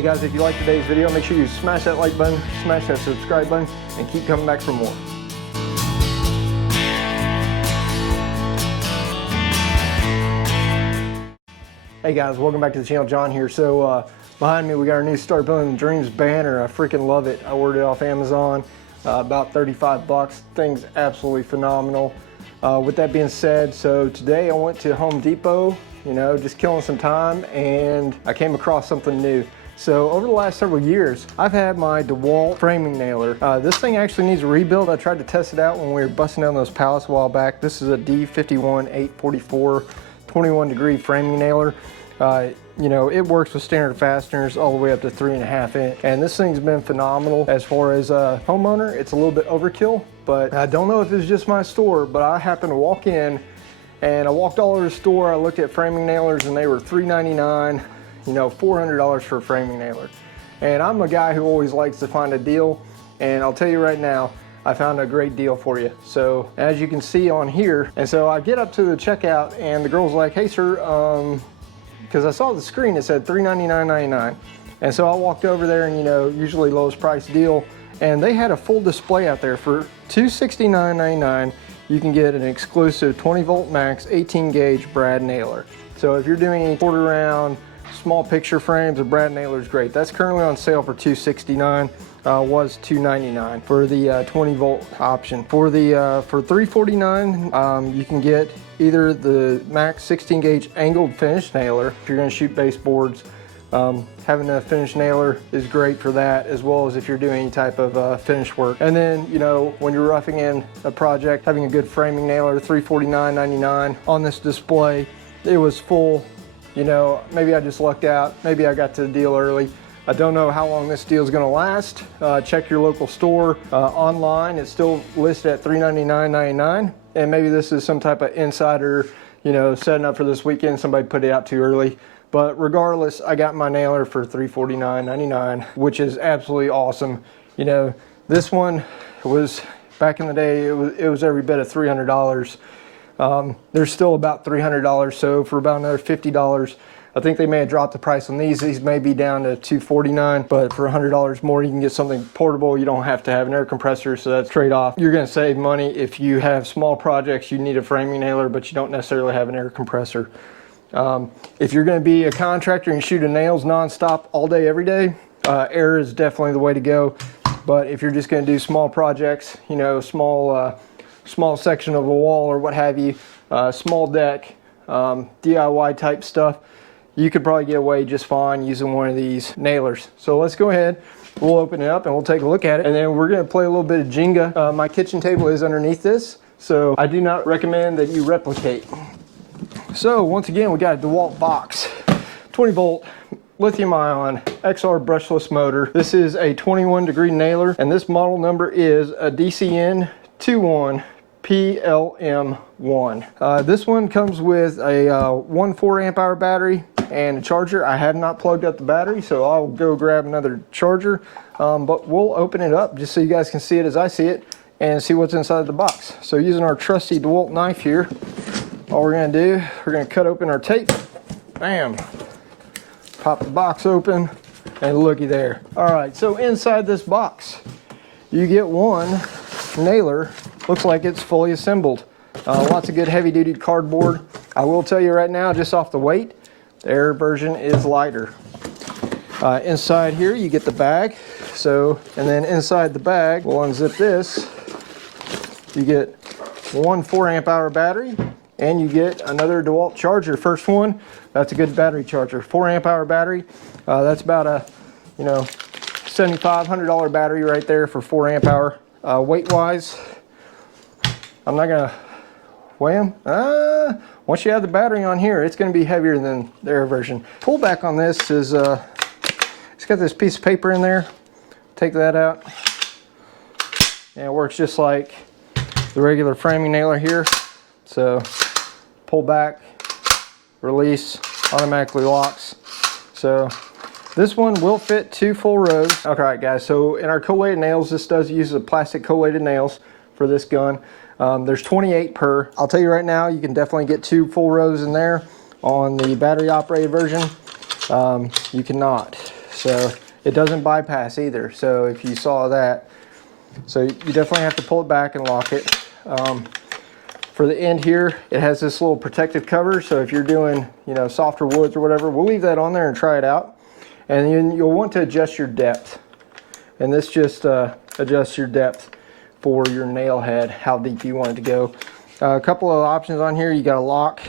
Hey guys, if you like today's video, make sure you smash that like button, smash that subscribe button, and keep coming back for more. Hey guys, welcome back to the channel. John here. So behind me we got our new Start Building Dreams banner. I freaking love it. I ordered it off Amazon, about 35 bucks. Thing's absolutely phenomenal. With that being said, so today I went to Home Depot, you know, just killing some time, and I came across something new. So over the last several years, I've had my DeWalt framing nailer. This thing actually needs a rebuild. I tried to test it out when we were busting down those pallets a while back. This is a D51 844 21 degree framing nailer. You know, it works with standard fasteners all the way up to 3.5 inch. And this thing's been phenomenal. As far as a homeowner, it's a little bit overkill, but I don't know if it's just my store, but I happened to walk in and I walked all over the store. I looked at framing nailers and they were $3.99, you know, $400 for a framing nailer. And I'm a guy who always likes to find a deal. And I'll tell you right now, I found a great deal for you. So as you can see on here, and so I get up to the checkout and the girl's like, hey sir, because I saw the screen, it said $399.99. And so I walked over there and, you know, usually lowest price deal, and they had a full display out there for $269.99. You can get an exclusive 20 volt max 18 gauge brad nailer. So if you're doing any quarter round, small picture frames, a brad nailer is great. That's currently on sale for $269. Was $299 for the 20 volt option. For the for $349, you can get either the max 16 gauge angled finish nailer if you're going to shoot baseboards. Having a finish nailer is great for that, as well as if you're doing any type of finish work. And then, you know, when you're roughing in a project, having a good framing nailer, $349.99 on this display. It was full. You know, maybe I just lucked out. Maybe I got to the deal early. I don't know how long this deal is going to last. Check your local store. Online, it's still listed at $399.99. And maybe this is some type of insider, you know, setting up for this weekend. Somebody put it out too early. But regardless, I got my nailer for $349.99, which is absolutely awesome. You know, this one was, back in the day, it was every bit of $300. There's still about $300, so for about another $50, I think they may have dropped the price on these. These may be down to $249, but for $100 more, you can get something portable. You don't have to have an air compressor, so that's trade-off. You're gonna save money if you have small projects, you need a framing nailer, but you don't necessarily have an air compressor. If you're gonna be a contractor and you shoot nails nonstop all day, every day, air is definitely the way to go. But if you're just gonna do small projects, you know, small section of a wall or what have you, small deck, DIY type stuff, you could probably get away just fine using one of these nailers. So let's go ahead, we'll open it up and we'll take a look at it, and then we're gonna play a little bit of Jenga. My kitchen table is underneath this, so I do not recommend that you replicate. So once again, we got a DeWalt box, 20 volt lithium ion XR brushless motor. This is a 21 degree nailer, and this model number is a DCN 21 PLM1. This one comes with a 1 4 amp hour battery and a charger. I have not plugged up the battery, so I'll go grab another charger, but we'll open it up just so you guys can see it as I see it and see what's inside the box. So using our trusty DeWalt knife here, all we're gonna do, we're gonna cut open our tape, bam, pop the box open, and looky there. All right, so inside this box, you get one nailer. Looks like it's fully assembled. Lots of good heavy duty cardboard. I will tell you right now, just off the weight, the air version is lighter. Inside here you get the bag. So, and then inside the bag, we'll unzip this. You get one 4 amp hour battery, and you get another DeWalt charger. First one, that's a good battery charger. 4 amp hour battery. That's about a, you know, $7,500 battery right there for 4 amp hour. Weight wise, I'm not gonna weigh them. Once you have the battery on here, it's gonna be heavier than the air version. Pullback on this is, it's got this piece of paper in there. Take that out. And it works just like the regular framing nailer here. So pull back, release, automatically locks. So this one will fit 2 full rows. Okay, right, guys, so in our collated nails, this does use the plastic collated nails for this gun. There's 28 per. I'll tell you right now, you can definitely get 2 full rows in there. On the battery operated version, you cannot. so it doesn't bypass either. So if you saw that, so you definitely have to pull it back and lock it. For the end here, it has this little protective cover, so if you're doing, you know, softer woods or whatever, we'll leave that on there and try it out. And then you'll want to adjust your depth. And this just adjusts your depth for your nail head, how deep you want it to go. A couple of options on here. You got a lock.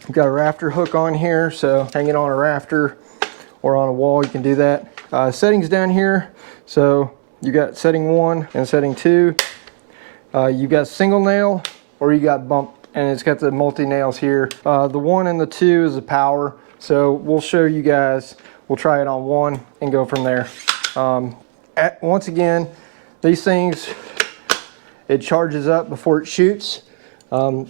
You've got a rafter hook on here, so hang it on a rafter or on a wall, you can do that. Settings down here, so you got setting 1 and setting 2. You got single nail or you got bump, and it's got the multi nails here. The 1 and the 2 is the power, so we'll show you guys. We'll try it on 1 and go from there. Once again, these things, it charges up before it shoots.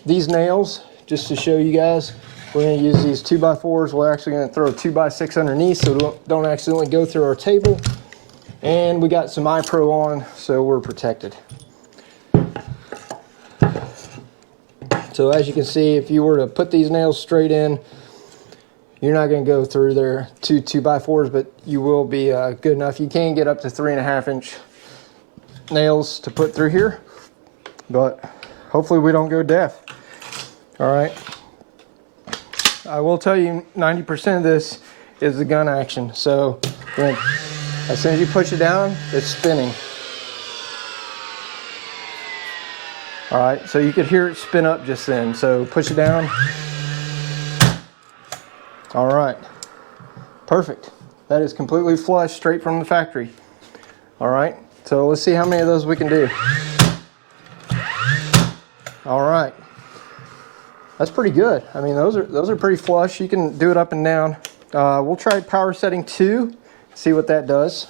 These nails, just to show you guys, we're going to use these 2x4s. We're actually going to throw a 2x6 underneath so don't accidentally go through our table. And we got some iPro on, so we're protected. So as you can see, if you were to put these nails straight in, you're not going to go through their 2x4s, but you will be good enough. You can get up to 3.5-inch nails to put through here, but hopefully we don't go deaf. All right. I will tell you 90% of this is the gun action. So as soon as you push it down, it's spinning. All right, so you could hear it spin up just then. So push it down. All right, perfect. That is completely flush, straight from the factory. All right, so let's see how many of those we can do. All right, that's pretty good. I mean, those are pretty flush. You can do it up and down. We'll try power setting 2, see what that does.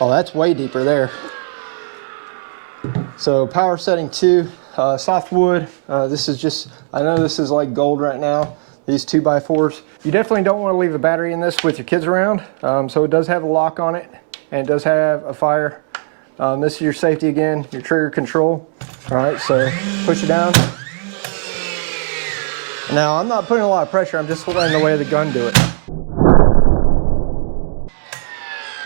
Oh, that's way deeper there. So power setting 2, soft wood. This is just, I know this is like gold right now, these 2x4s. You definitely don't want to leave a battery in this with your kids around. So it does have a lock on it, and it does have a fire. This is your safety again, your trigger control. All right, so push it down. Now I'm not putting a lot of pressure, I'm just letting the way of the gun do it.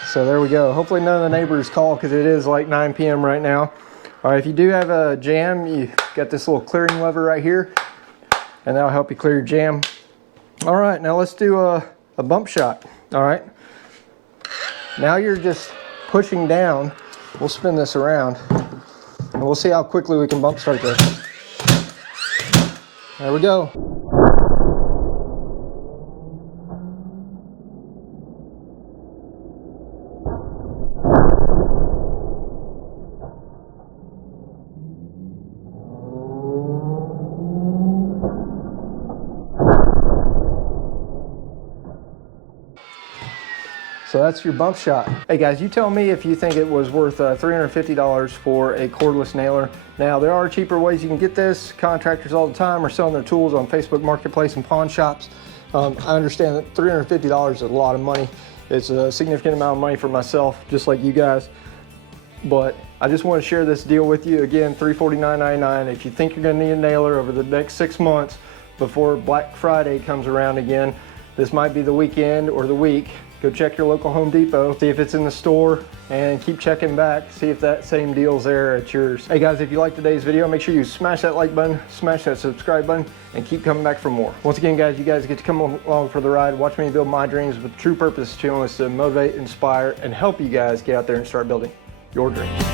So there we go. Hopefully none of the neighbors call because it is like 9 p.m. right now. All right, if you do have a jam, you got this little clearing lever right here, and that'll help you clear your jam. All right, now let's do a bump shot. All right. Now you're just pushing down. We'll spin this around, and we'll see how quickly we can bump start this. There we go. So that's your bump shot. Hey guys, you tell me if you think it was worth $350 for a cordless nailer. Now there are cheaper ways you can get this. Contractors all the time are selling their tools on Facebook Marketplace and pawn shops. I understand that $350 is a lot of money. It's a significant amount of money for myself, just like you guys. But I just want to share this deal with you. Again, $349.99. If you think you're gonna need a nailer over the next 6 months before Black Friday comes around again, this might be the weekend or the week. Go check your local Home Depot, see if it's in the store, and keep checking back, see if that same deal's there at yours. Hey guys, if you liked today's video, make sure you smash that like button, smash that subscribe button, and keep coming back for more. Once again, guys, you guys get to come along for the ride, watch me build my dreams, but the true purpose of this channel is to motivate, inspire, and help you guys get out there and start building your dreams.